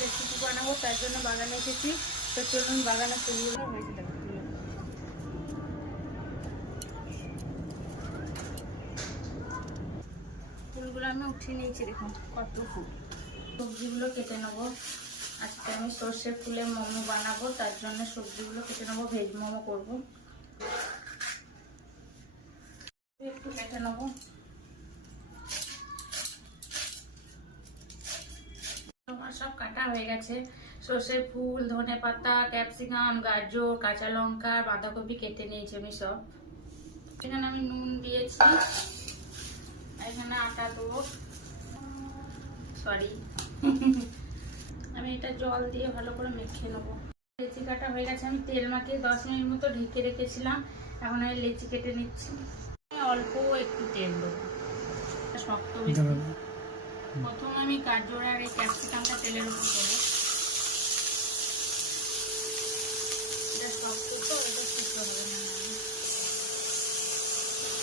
Recipe বানাবো, তার জন্য বাগানে এসেছি। তো চলুন বাগানে ফুলগুলো হয়েছে দেখো। ফুলগুলো আমি উঠিয়ে নিয়েছি, দেখুন কত ফুল। সবজিগুলো কেটে নেবো। আজকে আমি সর্ষে ফুলে মোমো বানাবো, তার জন্য সবজিগুলো কেটে নেবো, ভেজ মোমো করবো। একটু কেটে নেবো। আমার সব কাটা হয়ে গেছে। সর্ষের ফুল, ধনেপাতা, ক্যাপসিকাম, গাজর, কাঁচা লঙ্কা, বাঁধাকপি কেটে নিয়েছি আমি সব। এখানে আমি নুন দিয়েছি, এখানে আটা দেবো, সরি আমি এটা জল দিয়ে ভালো করে মেখে নেবো। লেচি কাটা হয়ে গেছে, আমি তেল মাখিয়ে 10 মিনিট মতো ঢেকে রেখেছিলাম। এখন আমি লেচি কেটে নিচ্ছি। অল্প একটু তেল দেবো, শক্ত বেশি। প্রথম আমি গাজর আর এই ক্যাপসিকামটা তেলের উপর দেবো। এটা শক্ত তো, এটা সিদ্ধ হবে না।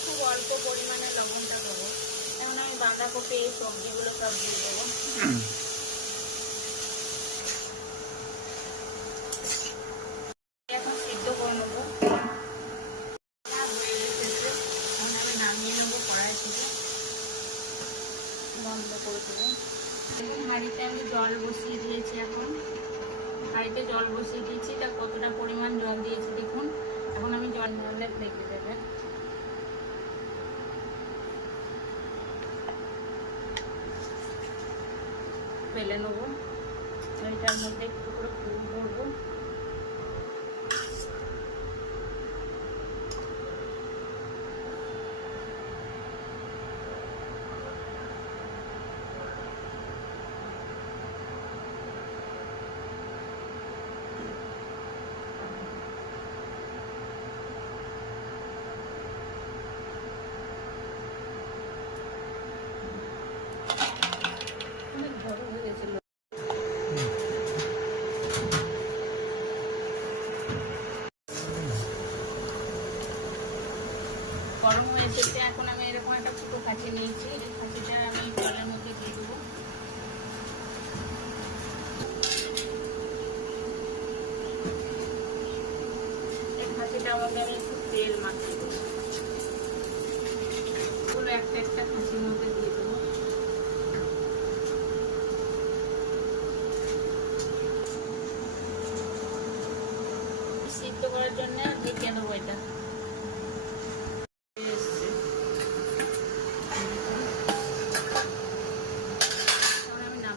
খুব অল্প পরিমাণে লবণটা দেবো। এখন আমি বাঁধাকপি এই সবজিগুলো সব দিয়ে দেবো। এখন সিদ্ধ করে নেবো। এখন আমি নামিয়ে নেবো কড়াই থেকে, বন্ধ করে দেবো। হাঁড়িতে আমি জল বসিয়ে দিয়েছি। এখন হাঁড়িতে জল বসিয়ে দিয়েছি, তা কতটা পরিমাণ জল দিয়েছি দেখুন। এখন আমি জল ঢাললে লেগে দেবে। ফেলে নেবো। এটার মধ্যে একটু করে ফুল ভরবো। অনেক বড় হয়ে গেছিল। গরম হয়ে এসেছে। এখন আমি এরকম একটা ছোটো খাঁচি নিয়েছি, এই খাঁচিটা আমি জলের মধ্যে দিয়ে দেবো। এই খাঁচিটার মধ্যে আমি একটু তেল মাখিয়ে দেবো। পুরো একটা একটা খাঁচির মধ্যে দিয়ে দেবো। সিদ্ধ করার জন্য ঢেকে দেবো এটা।